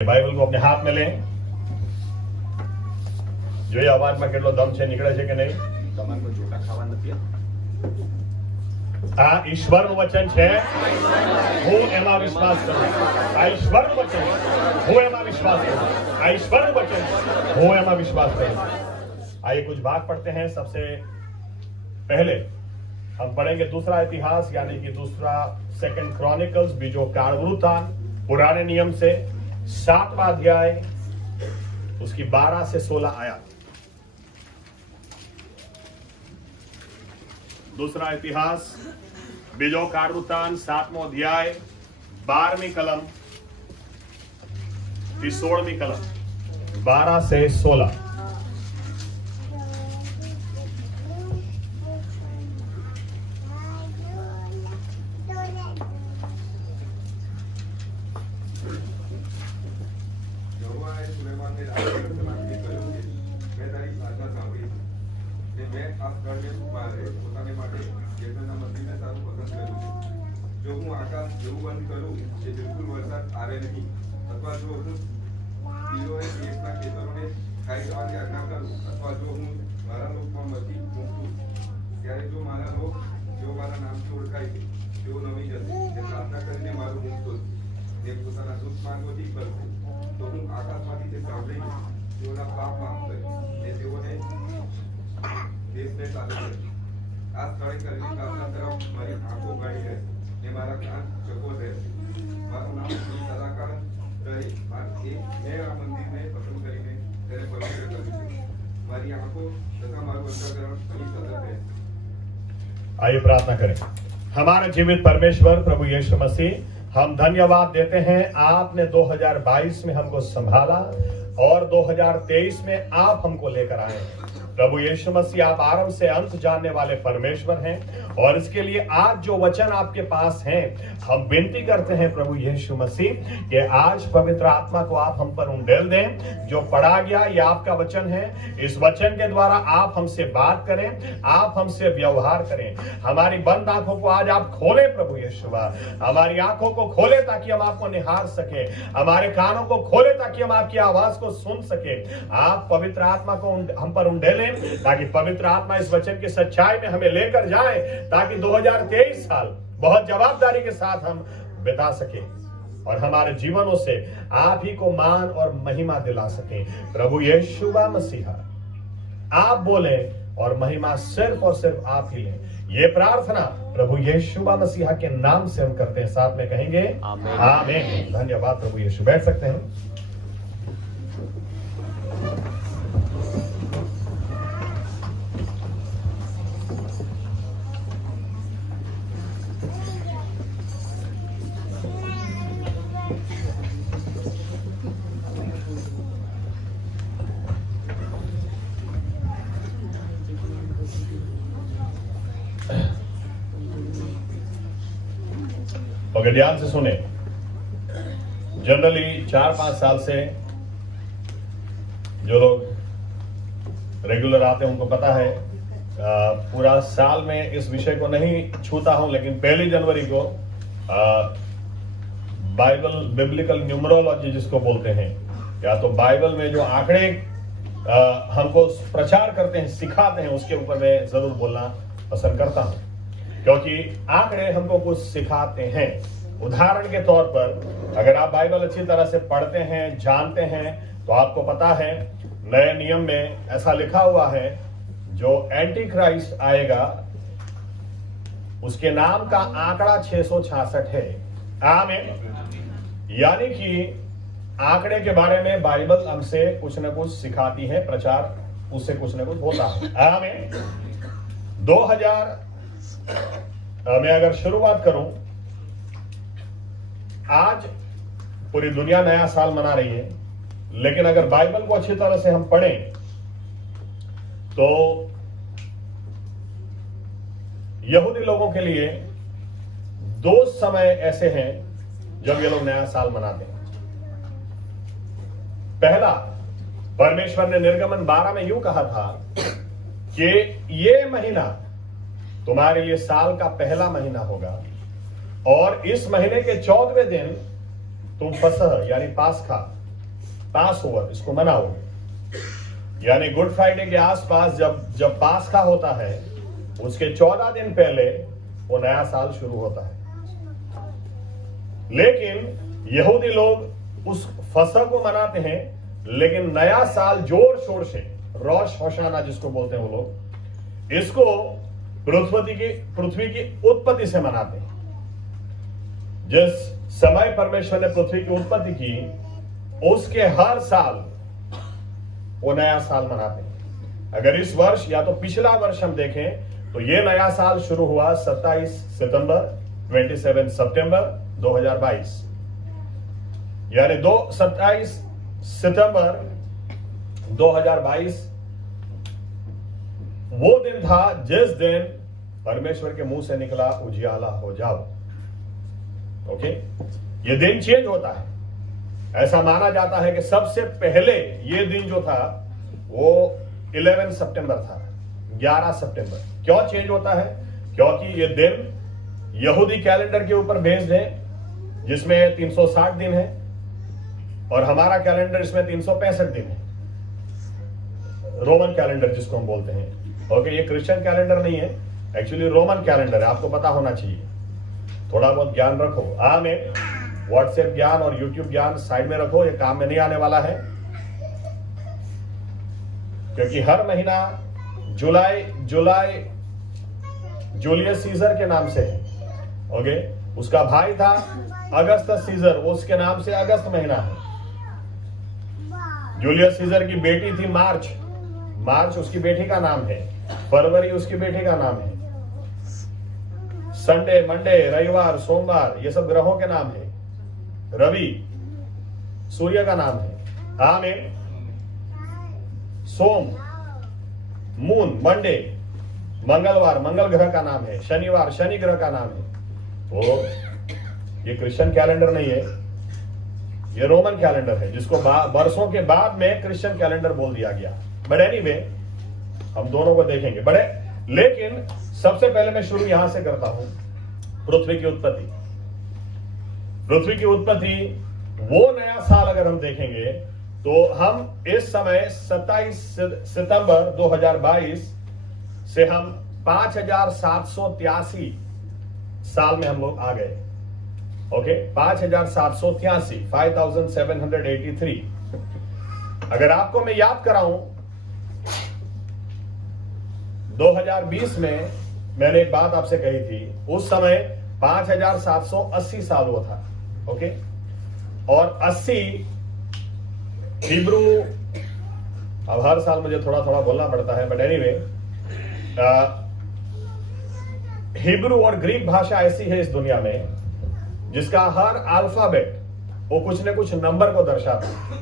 Bible को अपने हाथ में लें। જોઈએ અવાજમાં કેટલો દમ છે, નીકળે છે કે નહીં? તમારે કોઈ જોટા ખાવા નથી? આ ઈશ્વરનું વચન છે, હું એમાં વિશ્વાસ કરું। આ ઈશ્વરનું વચન, હું એમાં વિશ્વાસ કરું। આ ઈશ્વરનું वचन, હું એમાં વિશ્વાસ કરું। आइए कुछ भाग पढ़ते हैं। सबसे पहले हम पढ़ेंगे दूसरा इतिहास यानी कि दूसरा सेकंड क्रॉनिकल्स, बीजो कालवृत्तांत, पुराने नियम से 7वां अध्याय, उसकी 12 से 16 आयत। दूसरा इतिहास, बीजो कालवृत्तांत, 7वां अध्याय, 12वीं कलम की 16वीं कलम, 12 से 16। જો હું આકાશ એવું બંધ કરું કે બિલકુલ વરસાદ આવે નહીં, અથવા જો હું તીરોએ દેશના ખેતરોને ખાઈ જવાની આજ્ઞા કરું, અથવા જો હું મારા લોકમાં મથી મૂકું, ત્યારે જો મારા લોક જેઓ મારા નામથી ઓળખાય છે તેઓ નમી જશે, તે પ્રાર્થના કરીને મારું મુખ શોધશે, તે પોતાના દુઃખ માર્ગોથી કરશે, તો હું આકાશમાંથી તે સાંભળીને તેઓના પાપ માફ કરીશ અને તેઓને દેશને ચાલુ કરીશ। આ સ્થળે કરેલી પ્રાર્થના તરફ મારી આંખો ગાળી રહેશે ને મારા કાન ચકોર રહેશે। મારું નામ સદાકાળ રહે। મેં આ મંદિરને પસંદ કરીને તેને પવિત્ર કર્યું છે। મારી આંખો તથા મારું અંતઃકરણ અહીં સતત રહેશે। आइए प्रार्थना करें। हमारे जीवित परमेश्वर प्रभु यीशु मसीह, हम धन्यवाद देते हैं, आपने 2022 में हमको संभाला और 2023 में आप हमको लेकर आए। प्रभु यीशु मसीह, आप आरंभ से अंत जानने वाले परमेश्वर हैं और इसके लिए आज जो वचन आपके पास हैं, हम विनती करते हैं प्रभु यीशु मसीह कि आज पवित्र आत्मा को आप हम पर उंडेल दें। जो पढ़ा गया ये आपका वचन है, इस वचन के द्वारा आप हमसे बात करें, आप हमसे व्यवहार करें। हमारी बंद आंखों को आज आप खोले प्रभु यीशु, हमारी आंखों को खोले ताकि हम आपको निहार सके, हमारे कानों को खोले ताकि हम आपकी आवाज को सुन सके। आप पवित्र आत्मा को हम पर उंडेलें ताकि पवित्र आत्मा इस वचन की सच्चाई में हमें लेकर जाए, ताकि 2023 साल बहुत जवाबदारी के साथ हम बिता सके और हमारे जीवनों से आप ही को मान और महिमा दिला सके। प्रभु यीशु मसीह, आप बोले और महिमा सिर्फ और सिर्फ आप ही लें। ये प्रार्थना प्रभु यीशु मसीह के नाम से हम करते हैं, साथ में कहेंगे आमीन। आमीन। धन्यवाद प्रभु यीशु। बैठ सकते हैं। अगर ध्यान से सुने, जनरली 4-5 साल से जो लोग रेगुलर आते हैं उनको पता है, पूरा साल में इस विषय को नहीं छूता हूं, लेकिन 1 जनवरी को बाइबल बिब्लिकल न्यूमरोलॉजी जिसको बोलते हैं, या तो बाइबल में जो आंकड़े हमको प्रचार करते हैं, सिखाते हैं, उसके ऊपर मैं जरूर बोलना पसंद करता हूं, क्योंकि आंकड़े हमको कुछ सिखाते हैं। उदाहरण के तौर पर अगर आप बाइबल अच्छी तरह से पढ़ते हैं, जानते हैं, तो आपको पता है नए नियम में ऐसा लिखा हुआ है, जो एंटी क्राइस्ट आएगा उसके नाम का आंकड़ा 666 है। आमीन। यानी कि आंकड़े के बारे में बाइबल हमसे कुछ न कुछ सिखाती है, प्रचार उससे कुछ न कुछ होता है। आमीन। 2000 मैं अगर शुरुआत करूं, आज पूरी दुनिया नया साल मना रही है, लेकिन अगर बाइबल को अच्छी तरह से हम पढ़ें तो यहूदी लोगों के लिए 2 समय ऐसे हैं जब ये लोग नया साल मनाते हैं। पहला, परमेश्वर ने निर्गमन 12 में यूं कहा था कि ये महीना तुम्हारे लिए साल का पहला महीना होगा और इस महीने के 14वें दिन तुम फसह यानी पास्खा पास ओवर इसको मनाओ, यानी गुड फ्राइडे के आसपास जब पास्खा होता है उसके 14 दिन पहले वो नया साल शुरू होता है। लेकिन यहूदी लोग उस फसह को मनाते हैं, लेकिन नया साल जोर शोर से रोश होशाना जिसको बोलते हैं वो लोग, इसको पृथ्वी की उत्पत्ति से मनाते हैं। जिस समय परमेश्वर ने पृथ्वी की उत्पत्ति की उसके हर साल वो नया साल मनाते हैं। अगर इस वर्ष या तो पिछला वर्ष हम देखें तो ये नया साल शुरू हुआ 27 सितंबर 2022, यानी 27 सितंबर 2022 वो दिन था जिस दिन परमेश्वर के मुंह से निकला उजियाला हो जाओ। ओके, ये दिन चेंज होता है। ऐसा माना जाता है कि सबसे पहले ये दिन जो था वो 11 सितंबर था, 11 सितंबर। क्यों चेंज होता है? क्योंकि ये दिन यहूदी कैलेंडर के ऊपर बेस्ड है जिसमें 360 दिन है और हमारा कैलेंडर इसमें 365 दिन है, रोमन कैलेंडर जिसको हम बोलते हैं। ओके, ये क्रिश्चियन कैलेंडर नहीं है, एक्चुअली रोमन कैलेंडर है, आपको पता होना चाहिए। थोड़ा बहुत ज्ञान रखो। आमीन। व्हाट्सएप ज्ञान और यूट्यूब ज्ञान साइड में रखो, ये काम में नहीं आने वाला है, क्योंकि हर महीना जुलाई जूलियस सीजर के नाम से है। ओके, उसका भाई था अगस्तस सीजर, वो उसके नाम से अगस्त महीना है। जूलियस सीजर की बेटी थी मार्च उसकी बेटी का नाम है। फरवरी उसकी बेटी का नाम है। संडे, मंडे, रविवार, सोमवार ये सब ग्रहों के नाम है। रवि सूर्य का नाम है। आमीन। सोम, मून, मंडे, मंगलवार मंगल ग्रह का नाम है। शनिवार शनि ग्रह का नाम है। तो ये क्रिश्चियन कैलेंडर नहीं है, ये रोमन कैलेंडर है, जिसको वर्षों के बाद में क्रिश्चियन कैलेंडर बोल दिया गया। बट एनीवे, हम दोनों को देखेंगे बड़े। लेकिन सबसे पहले मैं शुरू यहां से करता हूं, पृथ्वी की उत्पत्ति। पृथ्वी की उत्पत्ति, वो नया साल अगर हम देखेंगे तो हम इस समय 27 सितंबर 2022 से हम 5783 साल में हम लोग आ गए। ओके, 5783, 5783। अगर आपको मैं याद कराऊं, 2020 में मैंने एक बात आपसे कही थी, उस समय 5780 साल हुआ था। ओके, और 80 हिब्रू, अब हर साल मुझे थोड़ा थोड़ा बोलना पड़ता है, बट एनीवे, हिब्रू और ग्रीक भाषा ऐसी है इस दुनिया में जिसका हर अल्फाबेट वो कुछ न कुछ नंबर को दर्शाता है।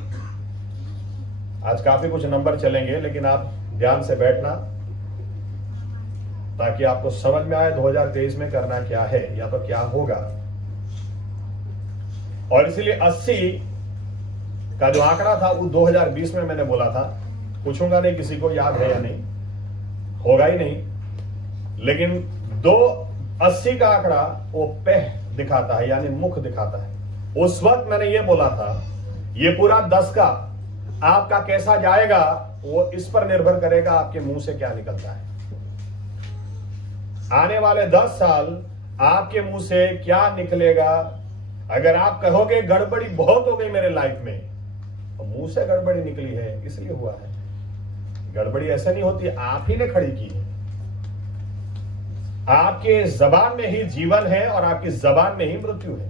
आज काफी कुछ नंबर चलेंगे, लेकिन आप ध्यान से बैठना ताकि आपको समझ में आए 2023 में करना क्या है या तो क्या होगा। और इसलिए 80 का जो आंकड़ा था वो 2020 में मैंने बोला था। पूछूंगा नहीं किसी को याद है या नहीं, होगा ही नहीं, लेकिन 80 का आंकड़ा वो पैह दिखाता है, यानी मुख दिखाता है। उस वक्त मैंने ये बोला था, ये पूरा 10 का आपका कैसा जाएगा वो इस पर निर्भर करेगा आपके मुंह से क्या निकलता है। आने वाले 10 साल आपके मुंह से क्या निकलेगा। अगर आप कहोगे गड़बड़ी बहुत हो गई मेरे लाइफ में, तो मुंह से गड़बड़ी निकली है इसलिए हुआ है। गड़बड़ी ऐसे नहीं होती, आप ही ने खड़ी की है। आपके जबान में ही जीवन है और आपकी जबान में ही मृत्यु है।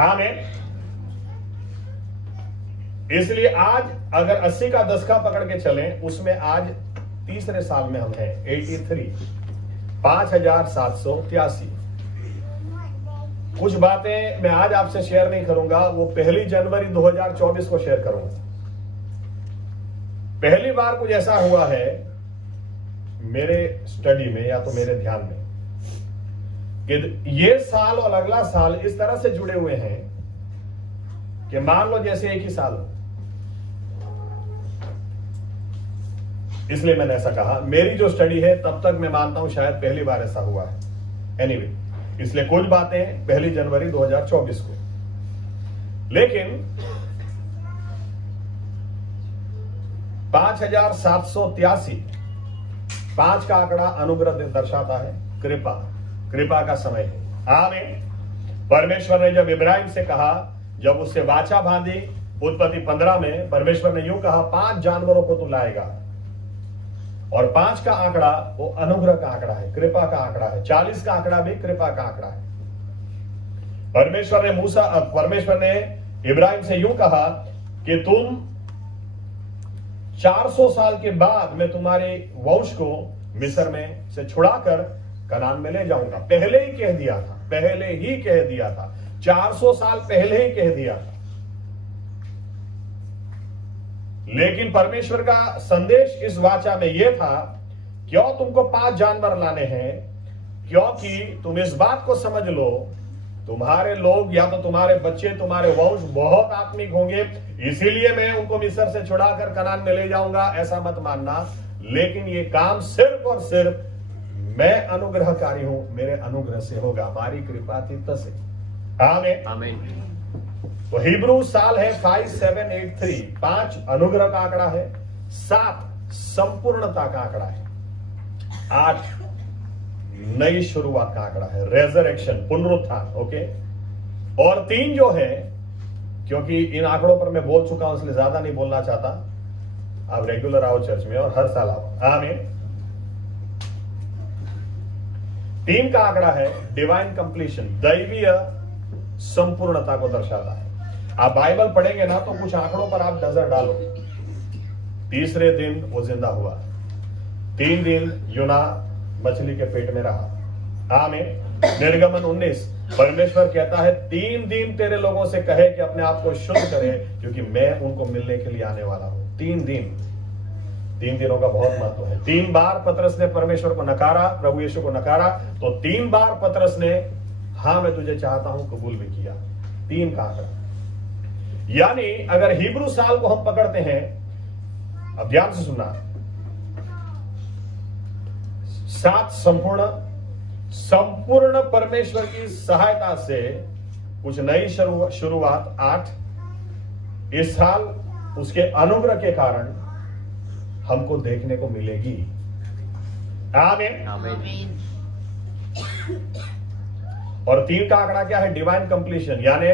आमीन। इसलिए आज अगर 80 का 10 का पकड़ के चलें, उसमें आज तीसरे साल में हम हैं, 83, 5783। कुछ बातें मैं आज आपसे शेयर नहीं करूंगा, वो 1 जनवरी 2024 को शेयर करूंगा। पहली बार कुछ ऐसा हुआ है मेरे स्टडी में या तो मेरे ध्यान में कि ये साल और अगला साल इस तरह से जुड़े हुए हैं कि मान लो जैसे एक ही साल हो। इसलिए मैंने ऐसा कहा। मेरी जो स्टडी है तब तक मैं मानता हूं शायद पहली बार ऐसा हुआ है। एनीवे, इसलिए कुछ बातें 1 जनवरी 2024 को। लेकिन 5783, 5 का आंकड़ा अनुग्रह दर्शाता है, कृपा का समय है। आमीन। परमेश्वर ने जब इब्राहिम से कहा, जब उससे वाचा बांधी, उत्पत्ति 15 में परमेश्वर ने यूं कहा, 5 जानवरों को तू लाएगा, और 5 का आंकड़ा वो अनुग्रह का आंकड़ा है, कृपा का आंकड़ा है। 40 का आंकड़ा भी कृपा का आंकड़ा है। परमेश्वर ने इब्राहिम से यूं कहा कि तुम 400 साल के बाद मैं तुम्हारे वंश को मिस्र में से छुड़ाकर कनान में ले जाऊंगा। पहले ही कह दिया था, 400 साल पहले ही कह दिया था। लेकिन परमेश्वर का संदेश इस वाचा में यह था, क्यों तुमको 5 जानवर लाने हैं, क्योंकि तुम इस बात को समझ लो, तुम्हारे लोग या तो तुम्हारे बच्चे, तुम्हारे वंश बहुत आत्मिक होंगे, इसीलिए मैं उनको मिस्र से छुड़ाकर कनान में ले जाऊंगा, ऐसा मत मानना। लेकिन ये काम सिर्फ और सिर्फ मैं अनुग्रहकारी हूं, मेरे अनुग्रह से होगा, हमारी कृपातीत से। आमीन। आमीन। तो हिब्रू साल है 5783, 5 अनुग्रह का आंकड़ा है, 7 संपूर्णता का आंकड़ा है, 8 नई शुरुआत का आंकड़ा है, रेजरेक्शन, पुनरुत्थान। ओके, और 3 जो है, क्योंकि इन आंकड़ों पर मैं बोल चुका हूं इसलिए ज्यादा नहीं बोलना चाहता, आप रेगुलर आओ चर्च में और हर साल आओ। आमीन। 3 का आंकड़ा है डिवाइन कंप्लीशन, दैवीय संपूर्णता को दर्शाता है। आप बाइबल पढ़ेंगे ना तो कुछ आंकड़ों पर आप नजर डालो। तीसरे दिन वो जिंदा हुआ, 3 दिन यूना मछली के पेट में रहा। आमीन। निर्गमन 19, परमेश्वर कहता है 3 दिन तेरे लोगों से कहे कि अपने आप को शुद्ध करें, क्योंकि मैं उनको मिलने के लिए आने वाला हूं। 3 दिनों का बहुत महत्व है। 3 बार पतरस ने परमेश्वर को नकारा, प्रभु यीशु को नकारा, तो 3 बार पतरस ने हां मैं तुझे चाहता हूं कबूल भी किया। 3 का आंकड़ा, यानी अगर हिब्रू साल को हम पकड़ते हैं, अब ध्यान से सुनना, 7 संपूर्ण परमेश्वर की सहायता से कुछ नई शुरुआत, 8 इस साल उसके अनुग्रह के कारण हमको देखने को मिलेगी। आमीन। आमीन। और 3 का आंकड़ा क्या है? डिवाइन कंप्लीशन, यानी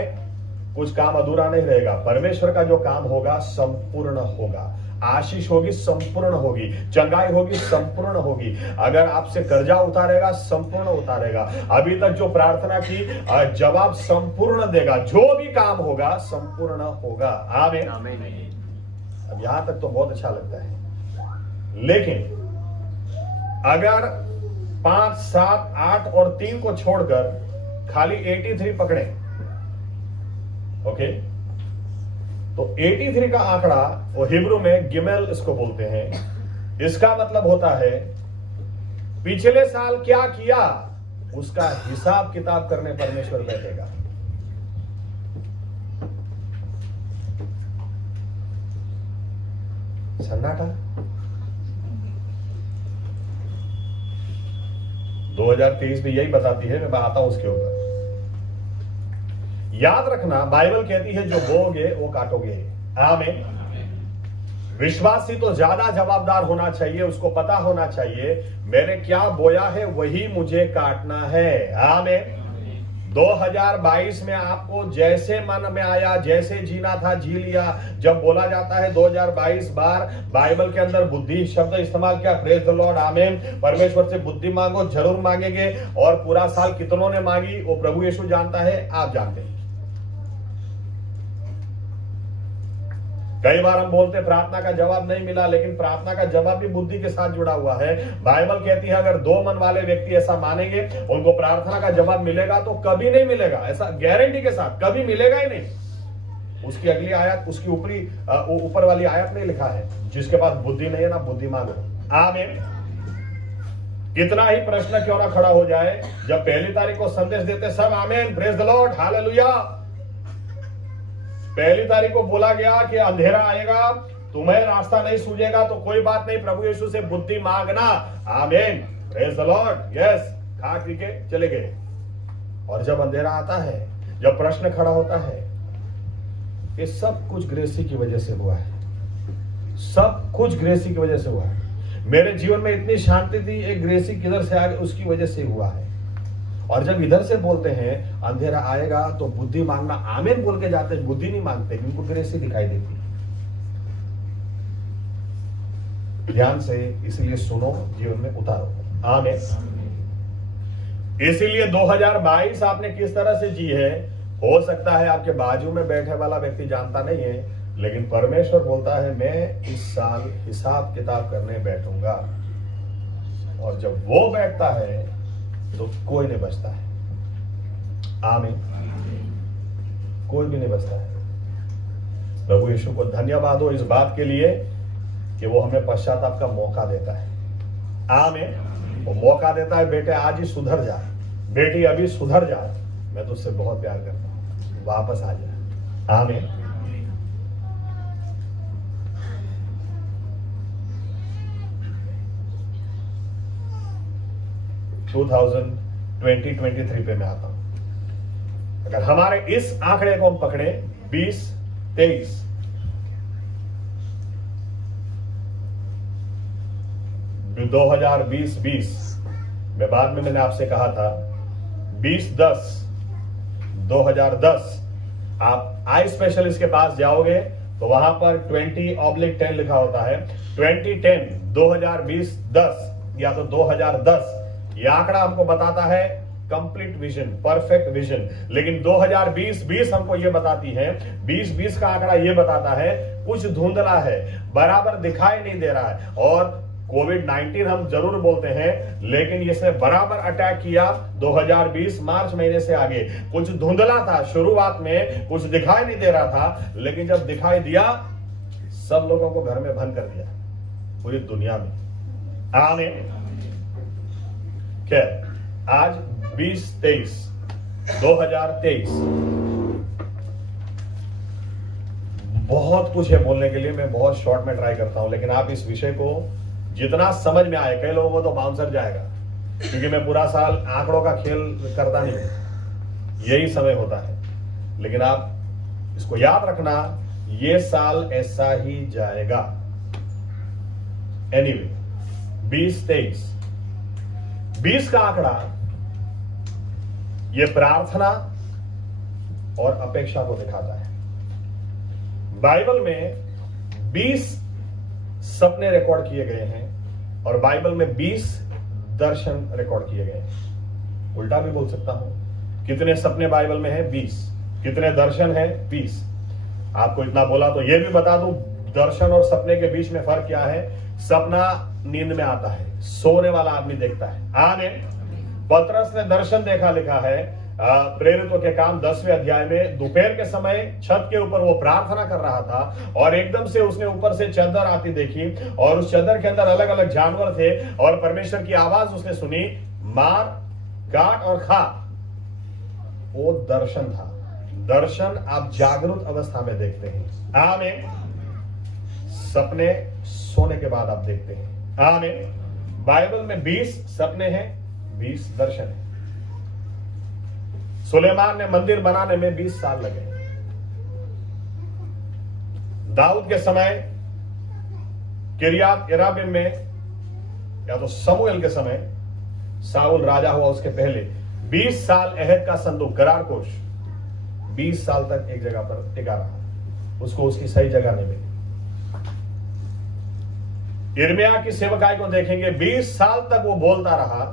कुछ काम अधूरा नहीं रहेगा। परमेश्वर का जो काम होगा संपूर्ण होगा। आशीष होगी संपूर्ण होगी, चंगाई होगी संपूर्ण होगी। अगर आपसे कर्जा उतारेगा संपूर्ण उतारेगा। अभी तक जो प्रार्थना की जवाब संपूर्ण देगा। जो भी काम होगा संपूर्ण होगा। आमीन। अब यहां तक तो बहुत अच्छा लगता है, लेकिन अगर 5, 7, 8 और 3 को छोड़कर खाली 83 पकड़े, ओके, तो 83 का आंकड़ा वो हिब्रू में गिमेल इसको बोलते हैं। इसका मतलब होता है पिछले साल क्या किया उसका हिसाब किताब करने परमेश्वर बैठेगा। सन्नाटा। 2023 में यही बताती है, मैं आता हूं उसके ऊपर। याद रखना, बाइबल कहती है जो बोओगे वो काटोगे। आमीन। विश्वासी तो ज्यादा जवाबदार होना चाहिए, उसको पता होना चाहिए मैंने क्या बोया है वही मुझे काटना है। आमीन। 2022 में आपको जैसे मन में आया, जैसे जीना था जी लिया। जब बोला जाता है 2022 बार बाइबल के अंदर बुद्धि शब्द इस्तेमाल किया, प्रेज द लॉर्ड। आमीन। परमेश्वर से बुद्धि मांगो, जरूर मांगेंगे। और पूरा साल कितनों ने मांगी वो प्रभु यीशु जानता है, आप जानते हैं। कई बार हम बोलते प्रार्थना का जवाब नहीं मिला, लेकिन प्रार्थना का जवाब भी बुद्धि के साथ जुड़ा हुआ है। बाइबल कहती है अगर 2 मन वाले व्यक्ति ऐसा मानेंगे उनको प्रार्थना का जवाब मिलेगा, तो कभी नहीं मिलेगा, ऐसा गारंटी के साथ कभी मिलेगा ही नहीं। उसकी अगली आयत, उसकी ऊपर वाली आयत में लिखा है जिसके पास बुद्धि नहीं है ना बुद्धि मांगो। आमीन। कितना ही प्रश्न क्यों ना खड़ा हो जाए, जब 1 तारीख को संदेश देते सब आमीन, प्रेज द लॉर्ड, हालेलुया। 1 तारीख को बोला गया कि अंधेरा आएगा, तुम्हें रास्ता नहीं सूझेगा, तो कोई बात नहीं, प्रभु यीशु से बुद्धि मांगना। आमीन, प्रेज द लॉर्ड। यस, खा पी के चले गए। और जब अंधेरा आता है, जब प्रश्न खड़ा होता है, ये सब कुछ ग्रेसी की वजह से हुआ है। सब कुछ ग्रेसी की वजह से हुआ है। मेरे जीवन में इतनी शांति थी, एक ग्रेसी किधर से आ गई उसकी वजह से हुआ है। और जब इधर से बोलते हैं अंधेरा आएगा तो बुद्धि मांगना, आमीन बोल के जाते हैं, बुद्धि नहीं मांगते, उनको ग्रेसी दिखाई देती है। ध्यान से इसलिए सुनो, जीवन में उतारो। आमीन। इसीलिए 2022 आपने किस तरह से जी है, हो सकता है आपके बाजू में बैठे वाला व्यक्ति जानता नहीं है, लेकिन परमेश्वर बोलता है मैं इस साल हिसाब किताब करने बैठूंगा। और जब वो बैठता है तो कोई नहीं बचता है। आमीन। कोई भी नहीं बचता है। प्रभु यीशु को धन्यवाद हो इस बात के लिए कि वो हमें पश्चाताप का मौका देता है। आमीन। वो मौका देता है, बेटे आज ही सुधर जा, बेटी अभी सुधर जा, मैं तुझसे बहुत प्यार करता हूं, वापस आ जा। आमीन। (2020) 2023 पे मैं आता हूं। अगर हमारे इस आंकड़े को हम पकड़े 2023, जो 2020 में बाद में मैंने आपसे कहा था 2010 आप आई स्पेशलिस्ट के पास जाओगे तो वहां पर 20/10 लिखा होता है। 2010 2020-10 या तो 2010 यह आंकड़ा हमको बताता है कंप्लीट विजन, परफेक्ट विजन। लेकिन 2020 हमको यह बताती है, 2020 का आंकड़ा यह बताता है कुछ धुंधला है, बराबर दिखाई नहीं दे रहा है। और कोविड-19 हम जरूर बोलते हैं, लेकिन इसने बराबर अटैक किया 2020 मार्च महीने से आगे। कुछ धुंधला था शुरुआत में, कुछ दिखाई नहीं दे रहा था, लेकिन जब दिखाई दिया सब लोगों को घर में बंद कर दिया, पूरी दुनिया में। आमीन। क्या आज 2023 बहुत कुछ है बोलने के लिए, मैं बहुत शॉर्ट में ट्राई करता हूं, लेकिन आप इस विषय को जितना समझ में आए, कई लोगों को तो बाउंसर जाएगा, क्योंकि मैं पूरा साल आंकड़ों का खेल करता नहीं हूं, यही समय होता है। लेकिन आप इसको याद रखना, ये साल ऐसा ही जाएगा। एनीवे 20 का आंकड़ा ये प्रार्थना और अपेक्षा को दिखाता है। बाइबल में 20 सपने रिकॉर्ड किए गए हैं और बाइबल में 20 दर्शन रिकॉर्ड किए गए हैं। उल्टा भी बोल सकता हूं, कितने सपने बाइबल में हैं? 20। कितने दर्शन हैं? 20। आपको इतना बोला तो यह भी बता दूं, दर्शन और सपने के बीच में फर्क क्या है। सपना नींद में आता है, सोने वाला आदमी देखता है। आमीन। पतरस ने दर्शन देखा, लिखा है प्रेरितों के काम 10वें अध्याय में। दोपहर के समय छत के ऊपर वो प्रार्थना कर रहा था और एकदम से उसने ऊपर से चादर आती देखी और उस चादर के अंदर अलग अलग जानवर थे और परमेश्वर की आवाज उसने सुनी, मार, काट और खा। वो दर्शन था। दर्शन आप जागरूक अवस्था में देखते हैं। आमीन। सपने सोने के बाद आप देखते हैं। आमीन। बाइबल में 20 सपने हैं, 20 दर्शन हैं। सुलेमान ने मंदिर बनाने में 20 साल लगे। दाऊद के समय किरियात यराबिम में, या तो समूएल के समय, साउल राजा हुआ उसके पहले 20 साल अहद का संदूक करार कोश 20 साल तक एक जगह पर टिका रहा, उसको उसकी सही जगह नहीं मिली। यिर्मयाह की सेवकाई को देखेंगे, 20 साल तक वो बोलता रहा,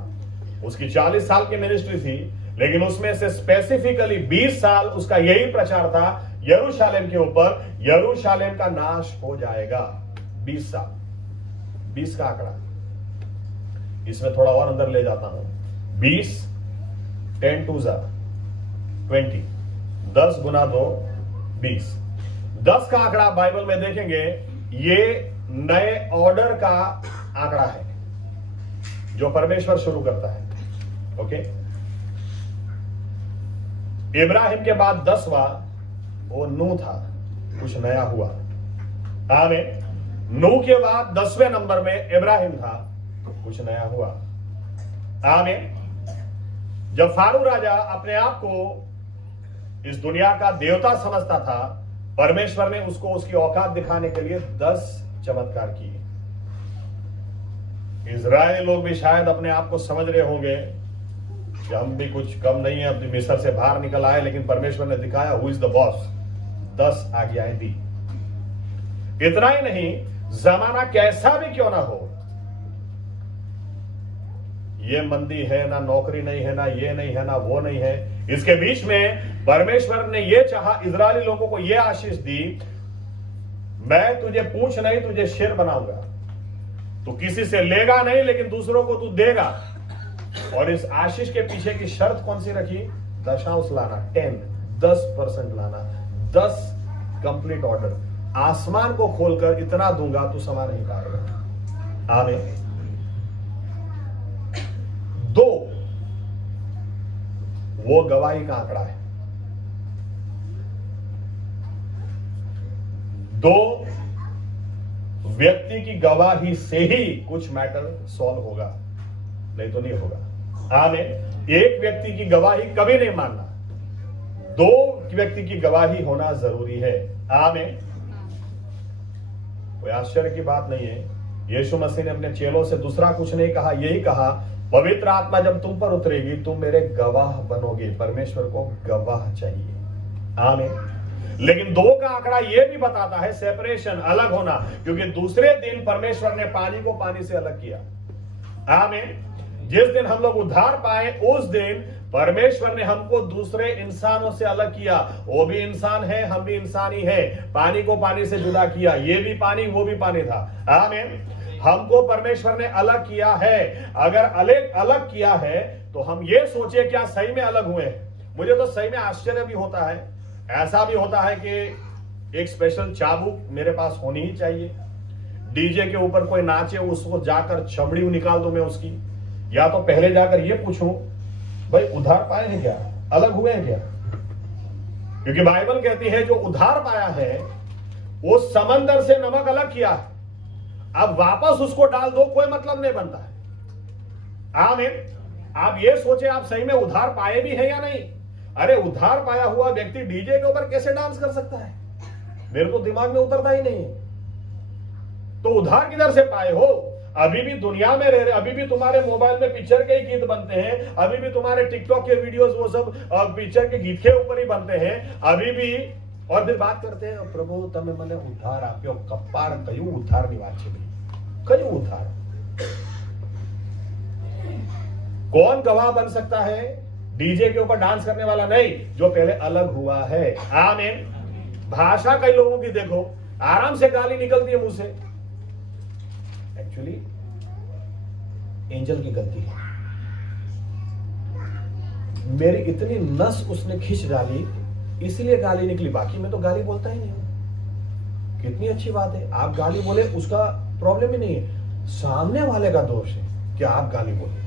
उसकी 40 साल की मिनिस्ट्री थी, लेकिन उसमें से स्पेसिफिकली 20 साल उसका यही प्रचार था यरूशलेम के ऊपर, यरूशलेम का नाश हो जाएगा। 20 साल, 20 का आंकड़ा। इसमें थोड़ा और अंदर ले जाता हूं। 20 10 2 20, 10 गुना 2 20। 10 का आंकड़ा बाइबल में देखेंगे, ये नए ऑर्डर का आंकड़ा है जो परमेश्वर शुरू करता है। ओके। इब्राहिम के बाद 10वां वो नूह था, कुछ नया हुआ। आमीन। नूह के बाद 10वें नंबर में इब्राहिम था, कुछ नया हुआ। आमीन। जब फारू राजा अपने आप को इस दुनिया का देवता समझता था, परमेश्वर ने उसको उसकी औकात दिखाने के लिए 10 चमत्कार किए। इजराइल लोग भी शायद अपने आप को समझ रहे होंगे कि हम भी कुछ कम नहीं है, अब मिस्र से बाहर निकल आए, लेकिन परमेश्वर ने दिखाया हु इज द बॉस। 10 आज्ञाएं दी। इतना ही नहीं, जमाना कैसा भी क्यों ना हो, ये मंदी है ना, नौकरी नहीं है ना, ये नहीं है ना, वो नहीं है, इसके बीच में परमेश्वर ने ये चाहा, इजरायली लोगों को ये आशीष दी, मैं तुझे पूंछ नहीं तुझे शेर बनाऊंगा, तू किसी से लेगा नहीं लेकिन दूसरों को तू देगा। और इस आशीष के पीछे की शर्त कौन सी रखी? दशांश लाना, 10% लाना, 10 कंप्लीट ऑर्डर। आसमान को खोलकर इतना दूंगा तू समा नहीं पाएगा। आमीन। 2 वो गवाही का आंकड़ा है। 2 व्यक्ति की गवाही से ही कुछ मैटर सॉल्व होगा, नहीं तो नहीं होगा। आमीन। एक व्यक्ति की गवाही कभी नहीं मानना, 2 व्यक्ति की गवाही होना जरूरी है। आमीन। कोई आश्चर्य की बात नहीं है, यीशु मसीह ने अपने चेलों से दूसरा कुछ नहीं कहा, यही कहा पवित्र आत्मा जब तुम पर उतरेगी तुम मेरे गवाह बनोगे। परमेश्वर को गवाह चाहिए। आमीन। लेकिन 2 का आंकड़ा यह भी बताता है सेपरेशन, अलग होना, क्योंकि दूसरे दिन परमेश्वर ने पानी को पानी से अलग किया। आमीन। जिस दिन हम लोग उद्धार पाए उस दिन परमेश्वर ने हमको दूसरे इंसानों से अलग किया। वो भी इंसान है, हम भी इंसान ही है। पानी को पानी से जुदा किया, ये भी पानी वो भी पानी था। आमीन। हमको परमेश्वर ने अलग किया है। अगर अलग किया है तो हम ये सोचे क्या सही में अलग हुए हैं? मुझे तो सही में आश्चर्य भी होता है, ऐसा भी होता है कि एक स्पेशल चाबुक मेरे पास होनी ही चाहिए। डीजे के ऊपर कोई नाचे, उसको जाकर चमड़ी निकाल दूं मैं उसकी, या तो पहले जाकर ये पूछूं भाई उधार पाए हैं क्या, अलग हुए हैं क्या? क्योंकि बाइबल कहती है जो उधार पाया है वो समंदर से नमक अलग किया है, अब वापस उसको डाल दो कोई मतलब नहीं बनता है। आमीन। आप ये सोचे आप सही में उधार पाए भी है या नहीं? अरे उधार पाया हुआ व्यक्ति डीजे के ऊपर कैसे डांस कर सकता है? मेरे तो दिमाग में उतरता ही नहीं है। तो उधार किधर से पाए हो? अभी भी दुनिया में रह रहे, अभी भी तुम्हारे मोबाइल में पिक्चर के ही गीत बनते हैं, अभी भी तुम्हारे टिकटॉक के वीडियोस वो सब पिक्चर के गीत के ऊपर ही बनते हैं अभी भी। और फिर बात करते हैं प्रभु तमे मने उधार आप्यो, कपार कયું उधार ની વાત છે भाई, कયું उधार? कौन गवाह बन सकता है? डीजे के ऊपर डांस करने वाला नहीं, जो पहले अलग हुआ है। आमीन। भाषा कई लोगों की देखो आराम से गाली निकलती है मुंह से, एक्चुअली एंजल की गलती है। मेरी इतनी नस उसने खींच डाली इसलिए गाली निकली, बाकी मैं तो गाली बोलता ही नहीं हूं। कितनी अच्छी बात है, आप गाली बोले उसका प्रॉब्लम ही नहीं है, सामने वाले का दोष है कि आप गाली बोले।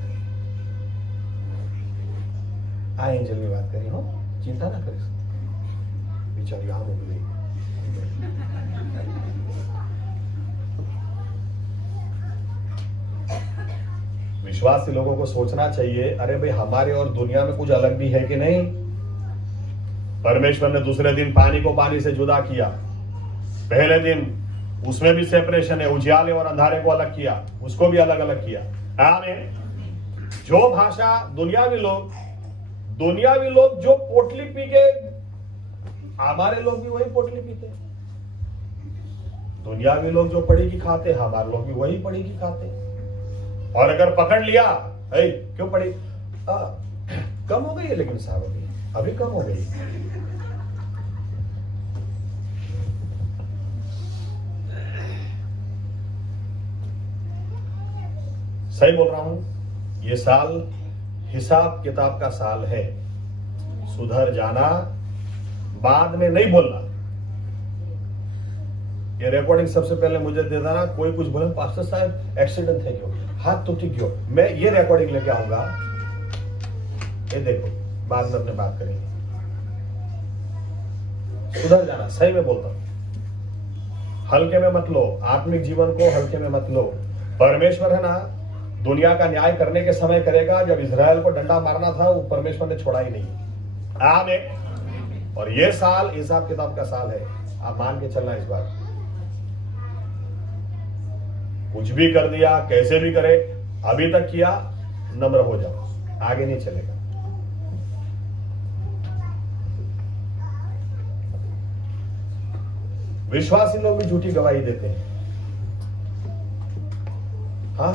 एंजल की बात करी हो, चिंता ना करें, बेचारी आम हो गई। विश्वासी लोगों को सोचना चाहिए अरे भाई हमारे और दुनिया में कुछ अलग भी है कि नहीं? परमेश्वर ने दूसरे दिन पानी को पानी से जुदा किया, पहले दिन उसमें भी सेपरेशन है, उजियाले और अंधारे को अलग किया, उसको भी अलग अलग किया। आमीन। जो भाषा दुनियावी लोग जो पोटली पी के, हमारे लोग भी वही पोटली पीते। दुनियावी लोग जो पड़ी की खाते, हमारे लोग भी वही पड़ी की खाते। और अगर पकड़ लिया क्यों पड़ी कम हो गई है, लेकिन साहब अभी कम हो गई। सही बोल रहा हूं, ये साल हिसाब किताब का साल है। सुधर जाना, बाद में नहीं बोलना। ये रिकॉर्डिंग सबसे पहले मुझे दे देना। कोई कुछ बोले पास्टर साहब एक्सीडेंट है क्यों, हाथ तो ठीक क्यों, मैं ये रिकॉर्डिंग लेके आऊंगा, ये देखो बाद में अपने बात करेंगे। सुधर जाना, सही में बोलता हूं, हल्के में मत लो, आत्मिक जीवन को हल्के में मत लो। परमेश्वर है ना, दुनिया का न्याय करने के समय करेगा। जब इजराइल को डंडा मारना था वो परमेश्वर ने छोड़ा ही नहीं। आमीन। और ये साल हिसाब किताब का साल है, आप मान के चलना इस बार। कुछ भी कर दिया, कैसे भी करे, अभी तक किया, नम्र हो जाओ, आगे नहीं चलेगा। विश्वासी लोग भी झूठी गवाही देते हैं। हाँ,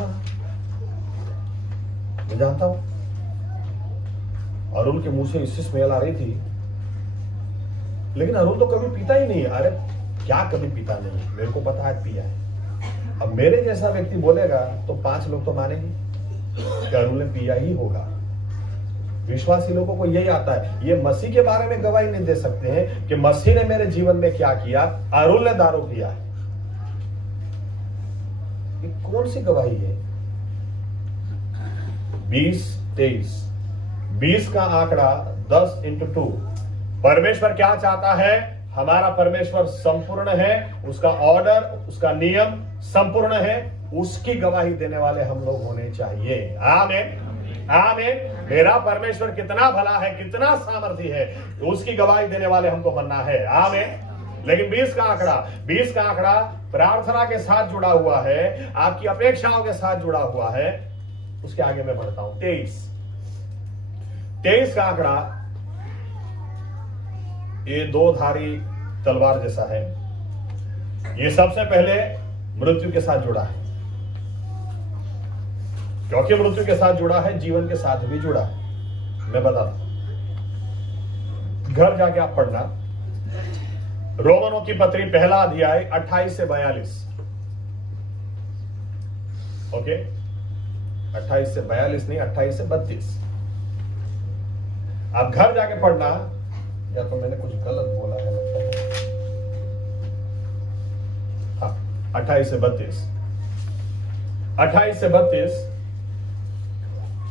मैं जानता हूं, अरुण के मुंह से इससे स्मेल आ रही थी, लेकिन अरुण तो कभी पीता ही नहीं है। अरे क्या कभी पीता नहीं है, मेरे को पता है पिया है। अब मेरे जैसा व्यक्ति बोलेगा तो 5 लोग तो मानेंगे कि अरुण ने पिया ही होगा। विश्वासी लोगों को यही आता है, ये मसीह के बारे में गवाही नहीं दे सकते हैं कि मसीह ने मेरे जीवन में क्या किया, अरुण ने दारू पिया है। ये कौन सी गवाही है? 20-23, 20 का आंकड़ा 10 × 2। परमेश्वर क्या चाहता है? हमारा परमेश्वर संपूर्ण है, उसका ऑर्डर, उसका नियम संपूर्ण है, उसकी गवाही देने वाले हम लोग होने चाहिए। आमीन, आमीन। मेरा परमेश्वर कितना भला है, कितना सामर्थी है, उसकी गवाही देने वाले हमको बनना है। आमीन। लेकिन 20 का आंकड़ा प्रार्थना के साथ जुड़ा हुआ है, आपकी अपेक्षाओं के साथ जुड़ा हुआ है। उसके आगे मैं बढ़ता हूं। 23 का आंकड़ा, ये 2 धारी तलवार जैसा है। ये सबसे पहले मृत्यु के साथ जुड़ा है। क्योंकि मृत्यु के साथ जुड़ा है, जीवन के साथ भी जुड़ा है। मैं बताता हूं, घर जाके आप पढ़ना, रोमनों की पत्री 1 अध्याय 28 से 42। ओके, 28 से 42 नहीं, 28 से 32। आप घर जाके पढ़ना। या तो मैंने कुछ गलत बोला है लगता है। हाँ, 28 से 32। 28 से 32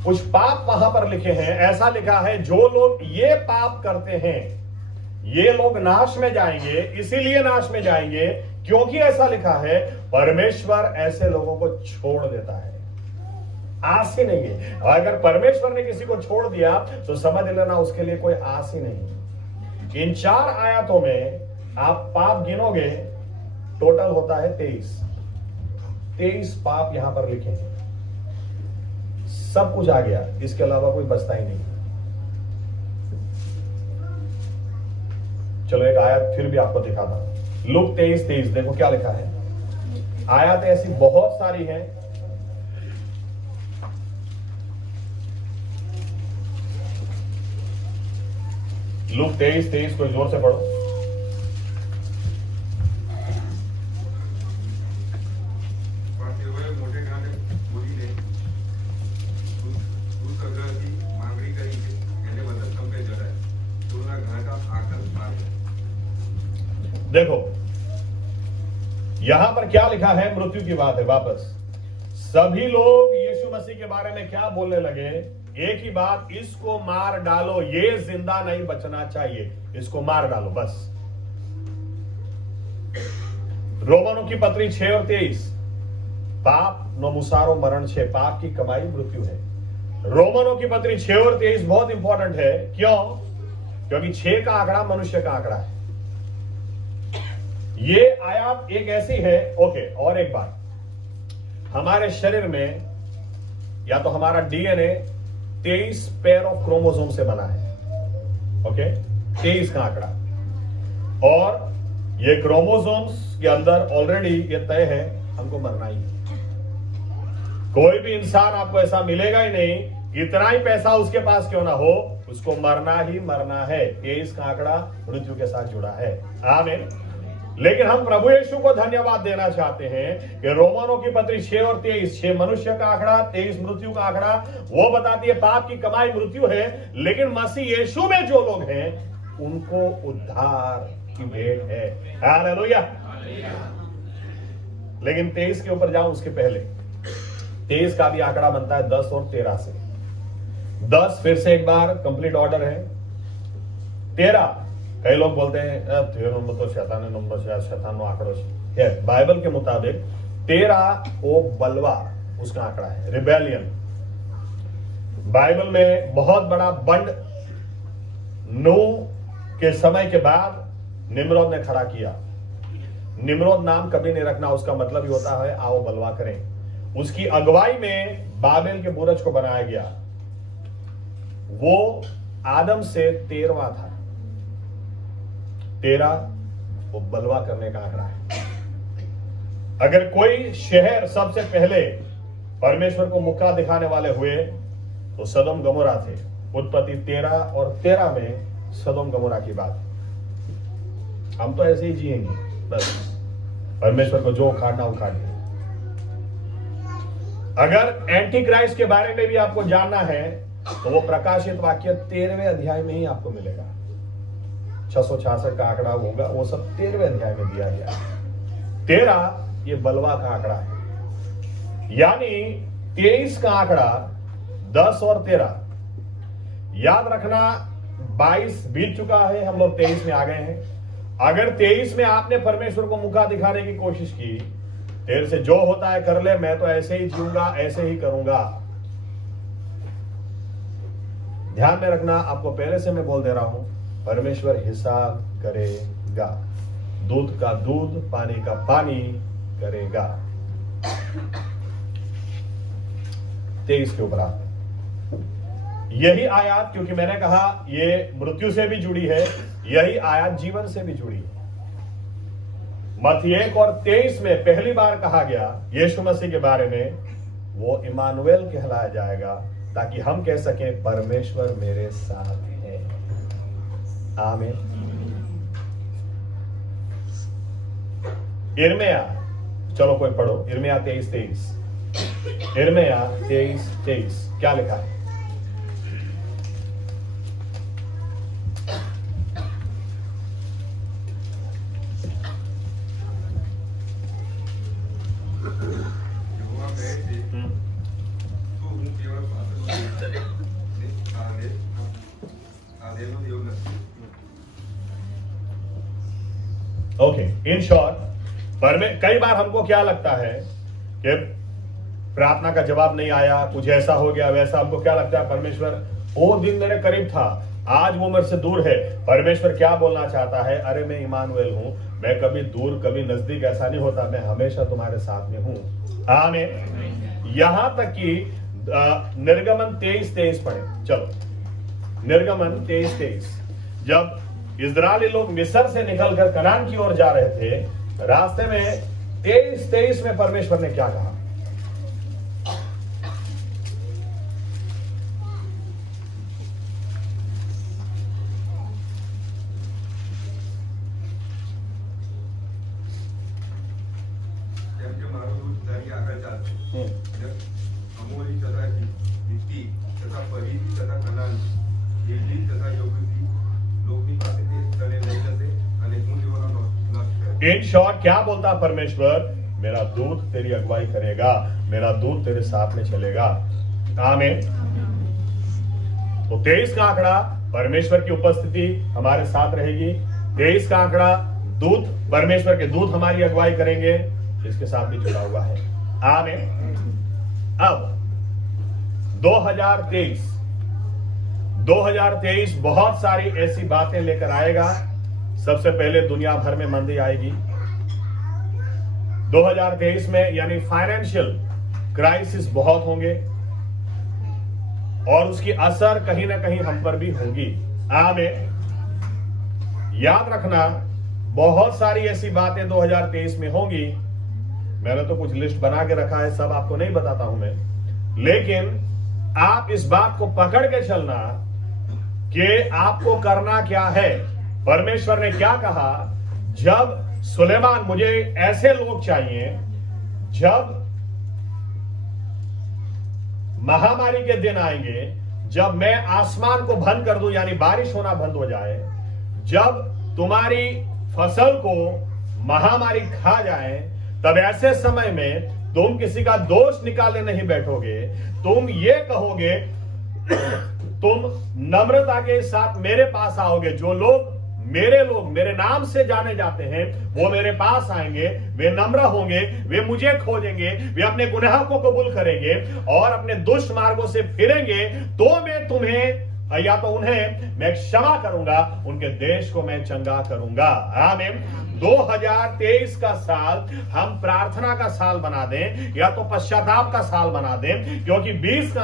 कुछ पाप वहां पर लिखे हैं। ऐसा लिखा है, जो लोग ये पाप करते हैं ये लोग नाश में जाएंगे। इसीलिए नाश में जाएंगे क्योंकि ऐसा लिखा है, परमेश्वर ऐसे लोगों को छोड़ देता है। आस ही नहीं है। अगर परमेश्वर ने किसी को छोड़ दिया तो समझ लेना उसके लिए कोई आस ही नहीं। इन 4 आयतों में आप पाप गिनोगे, टोटल होता है 23 पाप यहां पर लिखे हैं। सब कुछ आ गया, इसके अलावा कोई बचता ही नहीं। चलो एक आयत फिर भी आपको दिखाता हूं। लूक 23:23 देखो क्या लिखा है। आयत ऐसी बहुत सारी हैं। लूक 23:23 को जोर से पढ़ो। मोटे गाने बोली मांगणी करी એને મદદ કંપે જરાય પૂર્ણ ઘર का आकर पार। देखो यहां पर क्या लिखा है, मृत्यु की बात है। वापस सभी लोग यीशु मसीह के बारे में क्या बोलने लगे? एक ही बात, इसको मार डालो, ये जिंदा नहीं बचना चाहिए, इसको मार डालो बस। रोमनों की पत्री 6 और 23, पाप नो मुसारो मरण छे, पाप की कमाई मृत्यु है। रोमनों की पत्री 6 और 23 बहुत इंपॉर्टेंट है। क्यों? क्योंकि 6 का आंकड़ा मनुष्य का आंकड़ा है। ये आयात एक ऐसी है। ओके, और एक बात, हमारे शरीर में या तो हमारा डीएनए 23 पेयर ऑफ क्रोमोसोम से बना है। ओके, 23 का आंकड़ा, और ये क्रोमोसोम्स के अंदर ऑलरेडी ये तय है, हमको मरना ही है। कोई भी इंसान आपको ऐसा मिलेगा ही नहीं, इतना ही पैसा उसके पास क्यों ना हो, उसको मरना ही मरना है। 23 का आंकड़ा मृत्यु के साथ जुड़ा है। आमीन। लेकिन हम प्रभु यीशु को धन्यवाद देना चाहते हैं कि रोमनों की पत्री 6 और 23, 6 मनुष्य का आंकड़ा, 23 मृत्यु का आंकड़ा, वो बताती है पाप की कमाई मृत्यु है। लेकिन मसीह यीशु में जो लोग हैं उनको उद्धार की भेंट है। हालेलुया। लेकिन 23 के ऊपर जाऊं उसके पहले 23 का भी आंकड़ा बनता है 10 और 13 से। 10 फिर से एक बार कंप्लीट ऑर्डर है। 13 कई लोग बोलते हैं 13 नंबर तो शैतान नंबर से, शैतान नो आंकड़ो है। बाइबल के मुताबिक 13 वो बलवा उसका आंकड़ा है, रिबेलियन। बाइबल में बहुत बड़ा बंड नूह के समय के बाद निम्रोद ने खड़ा किया। निम्रोद नाम कभी नहीं रखना। उसका मतलब ही होता है आओ बलवा करें। उसकी अगुवाई में बाबेल के बुरज को बनाया गया। वो आदम से 13वां था। 13 वो बलवा करने का आंकड़ा है। अगर कोई शहर सबसे पहले परमेश्वर को मुक्का दिखाने वाले हुए तो सदोम गमोरा थे। उत्पत्ति 13 और 13 में सदोम गमोरा की बात। हम तो ऐसे ही जिएंगे, बस परमेश्वर को जो उखाड़ना उखाड़िए। अगर एंटी क्राइस्ट के बारे में भी आपको जानना है तो वो प्रकाशित वाक्य 13वें अध्याय में ही आपको मिलेगा। 666 का आंकड़ा होगा, वो सब 13वें अध्याय में दिया गया है। 13 ये बलवा का आंकड़ा है, यानी 23 का आंकड़ा 10 और 13 याद रखना। 22 बीत चुका है, हम लोग 23 में आ गए हैं। अगर 23 में आपने परमेश्वर को मुक्का दिखाने की कोशिश की, तेरे से जो होता है कर ले, मैं तो ऐसे ही जीऊंगा, ऐसे ही करूंगा। ध्यान में रखना, आपको पहले से मैं बोल दे रहा हूं, परमेश्वर हिसाब करेगा। दूध का दूध, पानी का पानी करेगा। 23 के ऊपर आते यही आयत, क्योंकि मैंने कहा ये मृत्यु से भी जुड़ी है, यही आयत जीवन से भी जुड़ी है। मत्ती 1 और 23 में पहली बार कहा गया यीशु मसीह के बारे में, वो इमानुएल कहलाया जाएगा, ताकि हम कह सकें परमेश्वर मेरे साथ है। आमीन। यिर्मयाह, चलो कोई पढ़ो, यिर्मयाह 23:23। यिर्मयाह 23:23 क्या लिखा है? यहोवा कहे છે, "તો હું કેવળ પાત્ર ને આદેનો દેવ નથી." ओके, इन शॉर्ट, कई बार हमको क्या लगता है कि प्रार्थना का जवाब नहीं आया, कुछ ऐसा हो गया वैसा। हमको क्या लगता है परमेश्वर वो दिन मेरे करीब था, आज वो मेरे से दूर है। परमेश्वर क्या बोलना चाहता है? अरे मैं इमानुएल हूं, मैं कभी दूर कभी नजदीक ऐसा नहीं होता, मैं हमेशा तुम्हारे साथ में हूं। आमीन। यहां तक कि निर्गमन 23:23 पढ़े। चलो, निर्गमन 23:23। जब इस्राएली लोग मिस्र से निकलकर कनान की ओर जा रहे थे, रास्ते में 23:23 में परमेश्वर ने क्या कहा? કેમ કે મારો દૂત તારી આગળ ચાલશે. અમોરી તથા હિત્તી તથા પરીઝી તથા કનાની, હિબ્રી તથા યબૂસી લોકની પાસેથી તને લઈ જશે અને હું તેઓનો નાશ કરીશ. इन शॉर्ट क्या बोलता परमेश्वर? मेरा दूत तेरी अगुवाई करेगा, मेरा दूत तेरे साथ में चलेगा। आमीन। तो 23 का आंकड़ा परमेश्वर की उपस्थिति हमारे साथ रहेगी। 23 का आंकड़ा दूत, परमेश्वर के दूत हमारी अगुवाई करेंगे, इसके साथ भी जुड़ा हुआ है। आमीन। अब 2023 बहुत सारी ऐसी बातें लेकर आएगा। सबसे पहले दुनिया भर में मंदी आएगी 2023 में, यानी फाइनेंशियल क्राइसिस बहुत होंगे और उसकी असर कहीं ना कहीं हम पर भी होगी। आमीन। याद रखना, बहुत सारी ऐसी बातें 2023 में होंगी। मैंने तो कुछ लिस्ट बना के रखा है, सब आपको नहीं बताता हूं मैं, लेकिन आप इस बात को पकड़ के चलना कि आपको करना क्या है। परमेश्वर ने क्या कहा? जब सुलेमान, मुझे ऐसे लोग चाहिए, जब महामारी के दिन आएंगे, जब मैं आसमान को बंद कर दूं, यानी बारिश होना बंद हो जाए, जब तुम्हारी फसल को महामारी खा जाए, तब ऐसे समय में तुम किसी का दोष निकालने नहीं बैठोगे। तुम ये कहोगे, तुम नम्रता के साथ मेरे पास आओगे। जो लोग मेरे नाम से जाने जाते हैं, वो मेरे पास आएंगे, वे नम्र होंगे, वे मुझे खोजेंगे, वे अपने गुनाह को कबूल करेंगे और अपने दुष्ट मार्गों से फिरेंगे, तो मैं तुम्हें या तो उन्हें मैं क्षमा करूंगा, उनके देश को मैं चंगा करूंगा। आमीन। 2023 का साल हम प्रार्थना का साल बना दें या तो पश्चाताप का साल बना दें, क्योंकि 20 का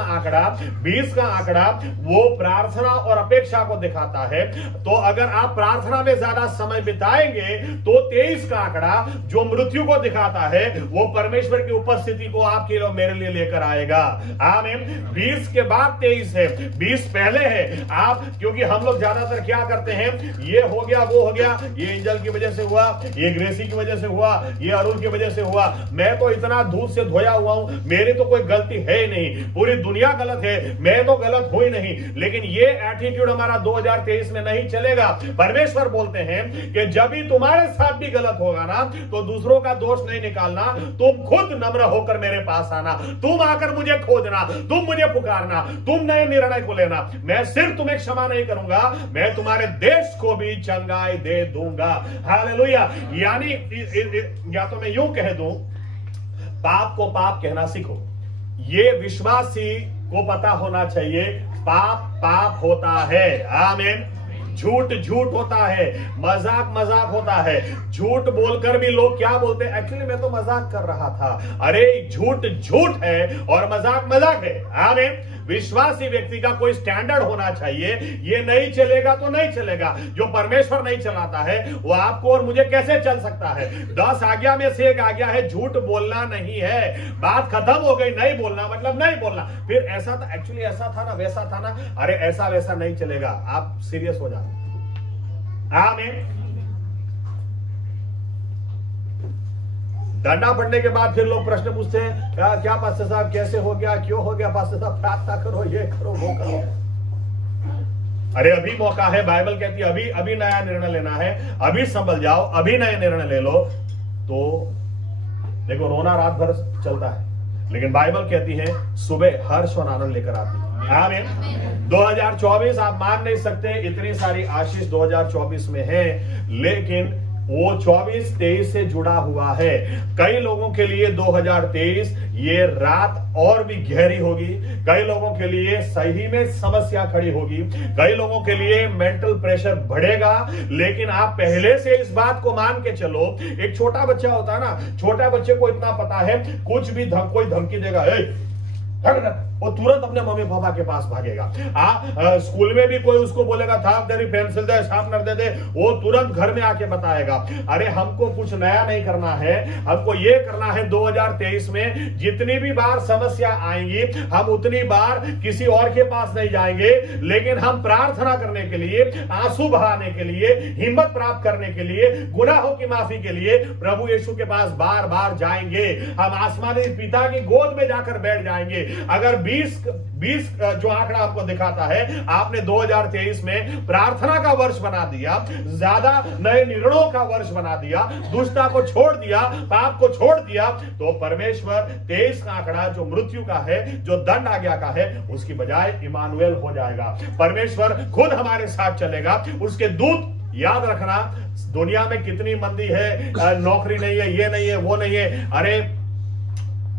आंकड़ा वो प्रार्थना और अपेक्षा को दिखाता है। तो अगर आप प्रार्थना में ज्यादा समय बिताएंगे तो 23 का आंकड़ा जो मृत्यु को दिखाता है वो परमेश्वर की उपस्थिति को आपके लिए मेरे लिए लेकर आएगा। आमीन। 20 के बाद 23 है, 20 पहले है। आप क्योंकि हम लोग ज्यादातर क्या करते हैं, ये हो गया वो हो गया, ये एंजल की वजह से हुआ, ये ग्रेसी की वजह से हुआ, ये अरुण की वजह से हुआ, मैं तो इतना दूध से धोया हुआ हूं, मेरी तो कोई गलती है ही नहीं, पूरी दुनिया गलत है, मैं तो गलत हूं ही नहीं। लेकिन ये एटीट्यूड हमारा 2023 में नहीं चलेगा। परमेश्वर बोलते हैं कि जब भी तुम्हारे साथ भी गलत होगा ना तो दूसरों का दोष नहीं निकालना, तुम खुद नम्र होकर मेरे पास आना, तुम आकर मुझे खोजना, तुम मुझे पुकारना, तुम नए निर्णय को लेना। मैं सिर्फ तुम्हें क्षमा नहीं करूंगा, मैं तुम्हारे देश को भी चंगाई दे दूंगा। हालेलुया। यानी या तो मैं यूं कह दूं, पाप को पाप कहना सीखो। ये विश्वासी को पता होना चाहिए, पाप पाप होता है। आमीन। झूठ झूठ होता है, मजाक मजाक होता है। झूठ बोलकर भी लोग क्या बोलते हैं, एक्चुअली मैं तो मजाक कर रहा था। अरे झूठ झूठ है और मजाक मजाक है। आमीन। विश्वासी व्यक्ति का कोई स्टैंडर्ड होना चाहिए। ये नहीं चलेगा तो नहीं चलेगा। जो परमेश्वर नहीं चलाता है वो आपको और मुझे कैसे चल सकता है। 10 आज्ञा में से एक आज्ञा है झूठ बोलना नहीं है। बात खत्म हो गई, नहीं बोलना मतलब नहीं बोलना। फिर ऐसा था, एक्चुअली ऐसा था ना, वैसा था ना, अरे ऐसा वैसा नहीं चलेगा। आप सीरियस हो जाते। आमीन। डंडा पड़ने के बाद फिर लोग प्रश्न पूछते हैं, क्या पास्टर साहब कैसे हो गया, क्यों हो गया पास्टर साहब, प्रार्थना करो, ये करो वो करो। अरे अभी मौका है, बाइबल कहती है अभी नया निर्णय लेना है, अभी संभल जाओ, अभी नए निर्णय ले लो। तो देखो रोना रात भर चलता है, लेकिन बाइबल कहती है सुबह हर्ष और आनंद लेकर आती है। आमीन। 2024 आप मान नहीं सकते, इतनी सारी आशीष 2024 में है, लेकिन वो 24-23 से जुड़ा हुआ है। कई लोगों के लिए 2023 ये रात और भी गहरी होगी, कई लोगों के लिए सही में समस्या खड़ी होगी, कई लोगों के लिए मेंटल प्रेशर बढ़ेगा। लेकिन आप पहले से इस बात को मान के चलो, एक छोटा बच्चा होता है ना, छोटा बच्चे को इतना पता है, कुछ भी कोई धमकी देगा, वो तुरंत अपने मम्मी पापा के पास भागेगा। स्कूल में भी कोई उसको बोलेगा था तेरी पेंसिल दे, शार्पनर दे दे, वो तुरंत घर में आके बताएगा। अरे हमको कुछ नया नहीं करना है, हमको ये करना है 2023 में जितनी भी बार समस्या आएंगी हम उतनी बार किसी और के पास नहीं जाएंगे, लेकिन हम प्रार्थना करने के लिए, आंसू बहाने के लिए, हिम्मत प्राप्त करने के लिए, गुनाहों की माफी के लिए प्रभु यीशु के पास बार बार जाएंगे। हम आसमानी पिता की गोद में जाकर बैठ जाएंगे। अगर 20 जो आंकड़ा आपको दिखाता है, आपने 2023 में प्रार्थना का वर्ष बना दिया, ज्यादा नए निर्णयों का वर्ष बना दिया, दुष्टता को छोड़ दिया, पाप को छोड़ दिया, तो परमेश्वर 23 का आंकड़ा जो मृत्यु का है, जो दंड आज्ञा का है, उसकी बजाय इमानुएल हो जाएगा। परमेश्वर खुद हमारे साथ चलेगा। उसके दूत, याद रखना, दुनिया में कितनी मंदी है, नौकरी नहीं है, ये नहीं है, वो नहीं है। अरे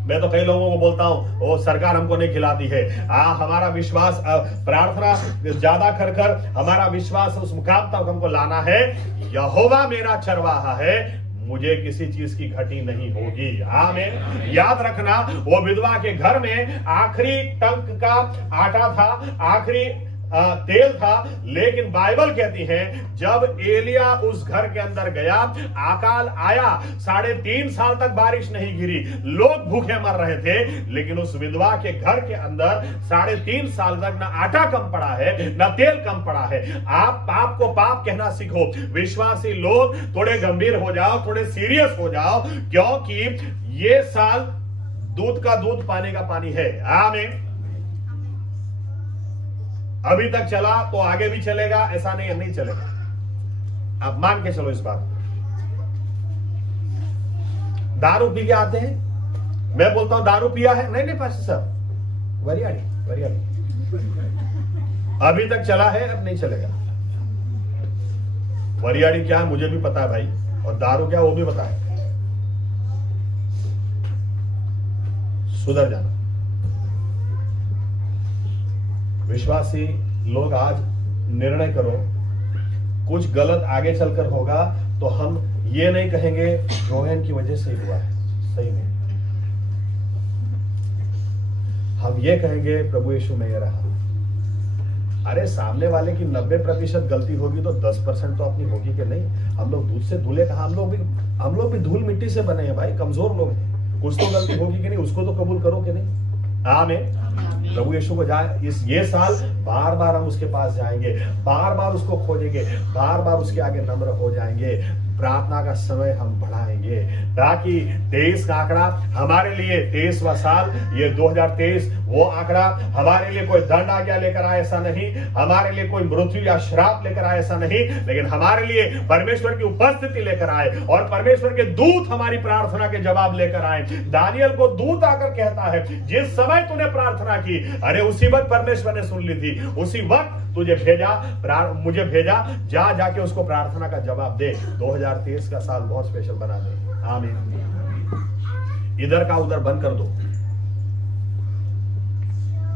मैं तो कई लोगों को बोलता हूं वो सरकार हमको नहीं खिलाती है। हमारा विश्वास, प्रार्थना ज्यादा कर कर हमारा विश्वास उस मुकाम तक हमको लाना है। यहोवा मेरा चरवाहा है, मुझे किसी चीज की घटी नहीं होगी। आमीन। याद रखना, वो विधवा के घर में आखिरी टंक का आटा था, आखिरी तेल था, लेकिन बाइबल कहती है जब एलिया उस घर के अंदर गया, अकाल आया, 3.5 साल तक बारिश नहीं गिरी, लोग भूखे मर रहे थे, लेकिन उस विधवा के घर के अंदर 3.5 साल तक ना आटा कम पड़ा है, ना तेल कम पड़ा है। आप पाप को पाप कहना सीखो। विश्वासी लोग थोड़े गंभीर हो जाओ, थोड़े सीरियस हो जाओ, क्योंकि ये साल दूध का दूध, पानी का पानी है। आमीन। अभी तक चला तो आगे भी चलेगा, ऐसा नहीं चलेगा। आप मान के चलो इस बात। दारू पी के आते हैं, मैं बोलता हूं दारू पिया है, नहीं पास्टर साहब, वरियाड़ी अभी तक चला है, अब नहीं चलेगा। वरियाड़ी क्या है मुझे भी पता है भाई, और दारू क्या वो भी पता है। सुधर जाना। विश्वासी लोग आज निर्णय करो, कुछ गलत आगे चलकर होगा तो हम ये नहीं कहेंगे जोएन की वजह से ही हुआ है, सही में हम ये कहेंगे प्रभु यीशु में ये रहा। अरे सामने वाले की 90% गलती होगी तो 10% तो अपनी होगी कि नहीं। हम लोग दूध से धुले कहा, हम लोग भी धूल मिट्टी से बने हैं भाई, कमजोर लोग हैं। कुछ तो गलती होगी कि नहीं, उसको तो कबूल करो कि नहीं। आमीन। प्रभु यीशु को जाए ये साल बार बार हम उसके पास जाएंगे, बार बार उसको खोजेंगे, बार बार उसके आगे नम्र हो जाएंगे। प्रार्थना का समय हम बढ़ाएंगे ताकि 23 का आंकड़ा हमारे लिए 23वां साल ये 2023 वो आंकड़ा हमारे लिए कोई दंड आज्ञा लेकर आए ऐसा नहीं, हमारे लिए कोई मृत्यु या श्राप लेकर आए ऐसा नहीं, लेकिन हमारे लिए परमेश्वर की उपस्थिति लेकर आए और परमेश्वर के दूत हमारी प्रार्थना के जवाब लेकर आए। दानियल को दूत आकर कहता है जिस समय तूने प्रार्थना की, अरे उसी वक्त परमेश्वर ने सुन ली थी, उसी वक्त तुझे मुझे भेजा, जाके उसको प्रार्थना का जवाब दे। 2023 का साल बहुत स्पेशल बना दे। आमीन। इधर का उधर बंद कर दो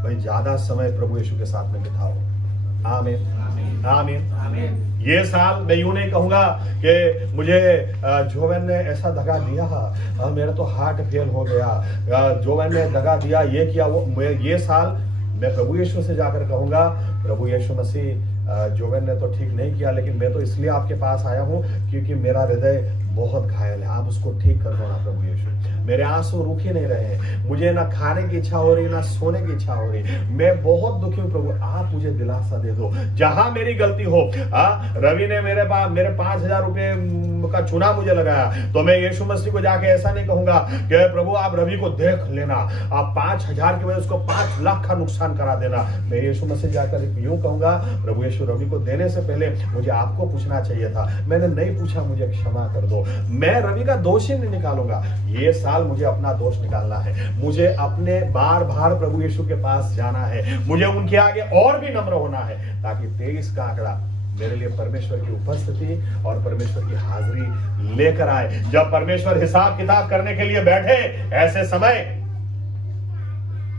भाई, ज्यादा समय प्रभु यीशु के साथ में बिताओ। आमीन आमीन। ये साल मैं यूं नहीं कहूंगा कि मुझे जोवेन ने ऐसा दगा दिया, मेरा तो हार्ट फेल हो गया, जोवेन ने दगा दिया, ये किया वो। ये साल मैं प्रभु यीशु से जाकर कहूंगा प्रभु यीशु मसीह जोवेन ने तो ठीक नहीं किया, लेकिन मैं तो इसलिए आपके पास आया हूं क्योंकि मेरा हृदय बहुत घायल है, आप उसको ठीक कर दो ना प्रभु यीशु। मेरे आंसू रुक ही नहीं रहे हैं, मुझे ना खाने की इच्छा हो रही ना सोने की इच्छा हो रही, मैं बहुत दुखी हूं प्रभु, आप मुझे दिलासा दे दो जहां मेरी गलती हो। रवि ने मेरे 5,000 रुपए का चुना मुझे लगाया, तो मैं यीशु मसीह को जाके ऐसा नहीं कहूंगा कि प्रभु आप रवि को देख लेना, आप 5,000 की वजह उसको 5 लाख का नुकसान करा देना। मैं यीशु मसीह जाकर यूं कहूंगा प्रभु यीशु रवि को देने से पहले मुझे आपको पूछना चाहिए था, मैंने नहीं पूछा, मुझे क्षमा कर दो। मैं रवि का दोष ही नहीं निकालूंगा, ये साल मुझे अपना दोष निकालना है, मुझे अपने बार बार प्रभु यीशु के पास जाना है, मुझे उनके आगे और भी नम्र होना है ताकि 23 का आंकड़ा मेरे लिए परमेश्वर की उपस्थिति और परमेश्वर की हाजिरी लेकर आए। जब परमेश्वर हिसाब किताब करने के लिए बैठे ऐसे समय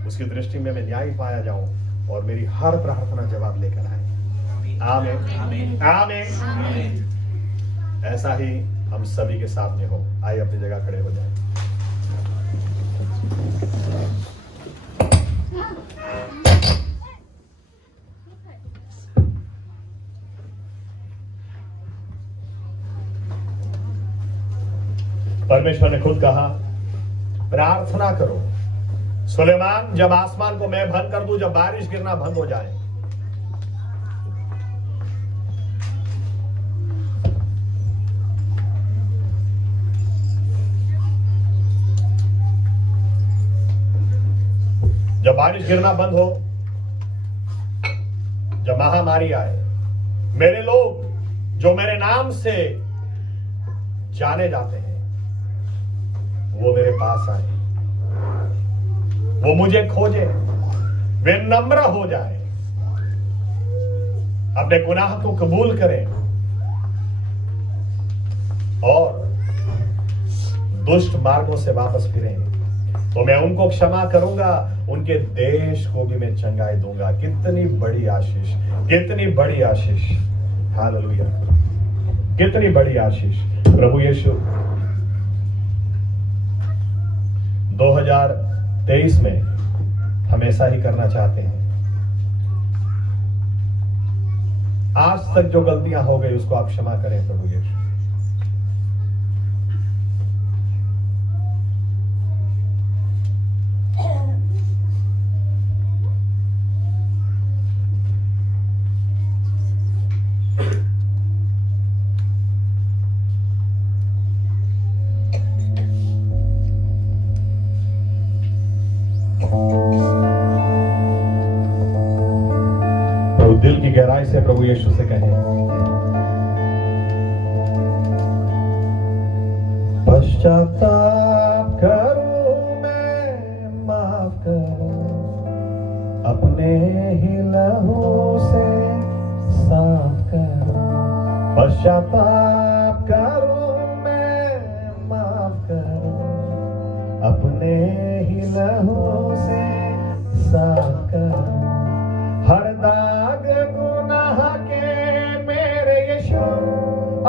उसकी दृष्टि में मैं न्यायी पाया जाऊं और मेरी हर प्रार्थना जवाब लेकर आए। आमीन आमीन। ऐसा ही हम सभी के साथ में हो। आइए अपनी जगह खड़े हो जाए। परमेश्वर ने खुद कहा प्रार्थना करो। सुलेमान, जब आसमान को मैं बंद कर दूं, जब बारिश गिरना बंद हो जाए, जब बारिश गिरना बंद हो, जब महामारी आए, मेरे लोग जो मेरे नाम से जाने जाते हैं वो मेरे पास आए, वो मुझे खोजे, वे नम्र हो जाए, अपने गुनाह को कबूल करें और दुष्ट मार्गों से वापस फिरें, तो मैं उनको क्षमा करूंगा, उनके देश को भी मैं चंगाई दूंगा। कितनी बड़ी आशीष, कितनी बड़ी आशीष। हालेलुया, कितनी बड़ी आशीष। प्रभु यीशु 2023 में हम ऐसा ही करना चाहते हैं। आज तक जो गलतियां हो गई उसको आप क्षमा करें प्रभु यीशु। दिल की गहराई से प्रभु यीशु से कहें, पश्चाताप करूं मैं, माफ करो, अपने ही लहू से साफ करो। पश्चाताप करूं मैं, माफ करो, अपने ही लहू से साफ करो। हर दाग गुनाह के मेरे यीशु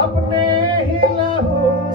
अपने ही लहू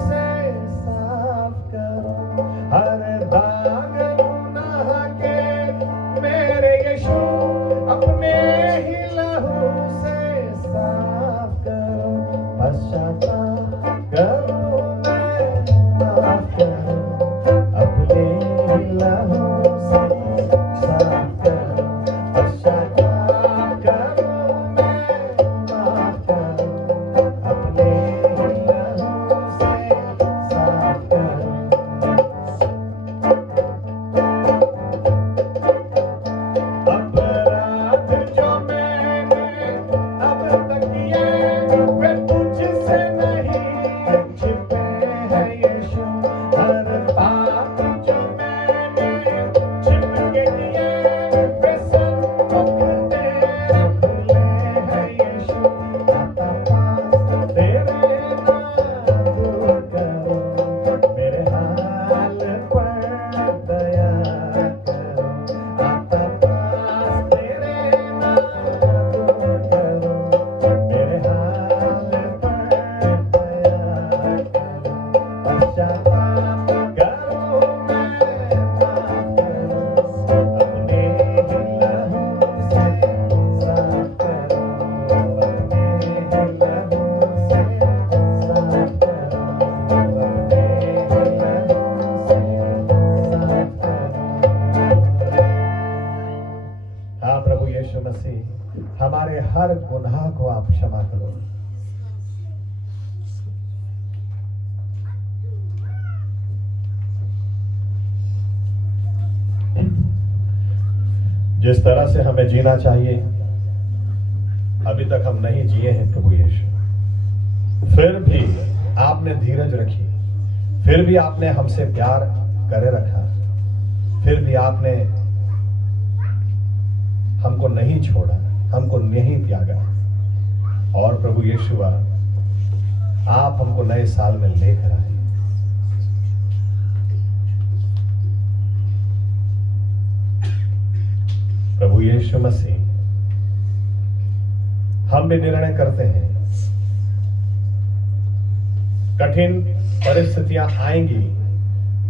क्षमा करो, मैं माफ करूं, अपने ही लहू से साफ करो, अपने ही लहू से साफ करो, अपने ही लहू से साफ करो। हाँ प्रभु यीशु मसीह, हमारे हर गुनाह को आप क्षमा करो। जिस तरह से हमें जीना चाहिए अभी तक हम नहीं जिए हैं प्रभु यीशु, फिर भी आपने धीरज रखी, फिर भी आपने हमसे प्यार करे रखा, फिर भी आपने हमको नहीं छोड़ा, हमको नहीं त्यागा। और प्रभु यीशु आप हमको नए साल में लेकर आए। प्रभु यीशु मसीह, हम भी निर्णय करते हैं, कठिन परिस्थितियां आएंगी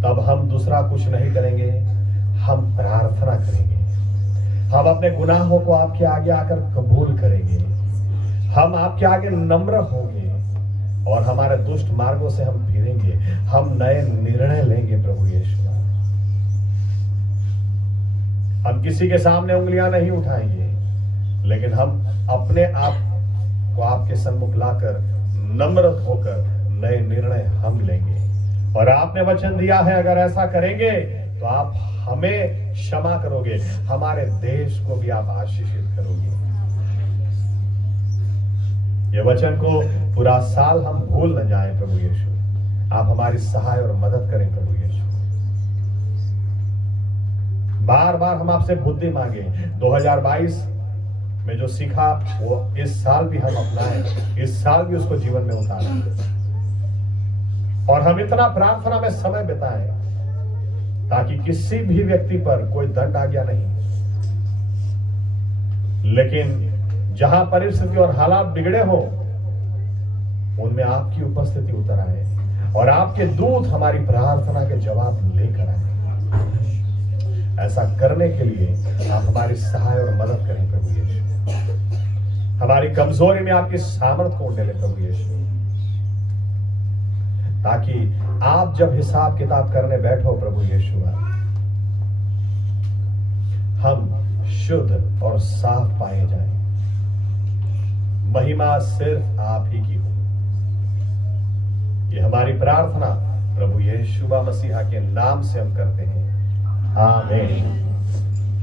तब हम दूसरा कुछ नहीं करेंगे, हम प्रार्थना करेंगे, हम अपने गुनाहों को आपके आगे आकर कबूल करेंगे, हम आपके आगे नम्र होंगे और हमारे दुष्ट मार्गों से हम फिरेंगे, हम नए निर्णय लेंगे। प्रभु यीशु, हम किसी के सामने उंगलियां नहीं उठाएंगे, लेकिन हम अपने आप को आपके सम्मुख लाकर नम्र होकर नए निर्णय हम लेंगे। और आपने वचन दिया है, अगर ऐसा करेंगे तो आप हमें क्षमा करोगे, हमारे देश को भी आप आशीषित करोगे। ये वचन को पूरा साल हम भूल न जाएं प्रभु यीशु, आप हमारी सहाय और मदद करें प्रभु यीशु। बार बार हम आपसे बुद्धि मांगे, 2022 में जो सीखा वो इस साल भी हम अपनाएं, इस साल भी उसको जीवन में उतारें, और हम इतना प्रार्थना में समय बिताएं ताकि किसी भी व्यक्ति पर कोई दंड आ गया नहीं, लेकिन जहां परिस्थिति और हालात बिगड़े हो उनमें आपकी उपस्थिति उतर आए और आपके दूत हमारी प्रार्थना के जवाब लेकर आए। ऐसा करने के लिए आप हमारी सहाय और मदद करें प्रभु यीशु, हमारी कमजोरी में आपकी सामर्थ को उंडेले प्रभु यीशु, ताकि आप जब हिसाब किताब करने बैठो प्रभु यीशु, हम शुद्ध और साफ पाए जाएं। महिमा सिर्फ आप ही की हो। ये हमारी प्रार्थना प्रभु यीशु मसीहा के नाम से हम करते हैं, आमीन।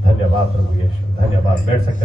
धन्यवाद प्रभु यीशु, धन्यवाद। बैठ सकते हैं।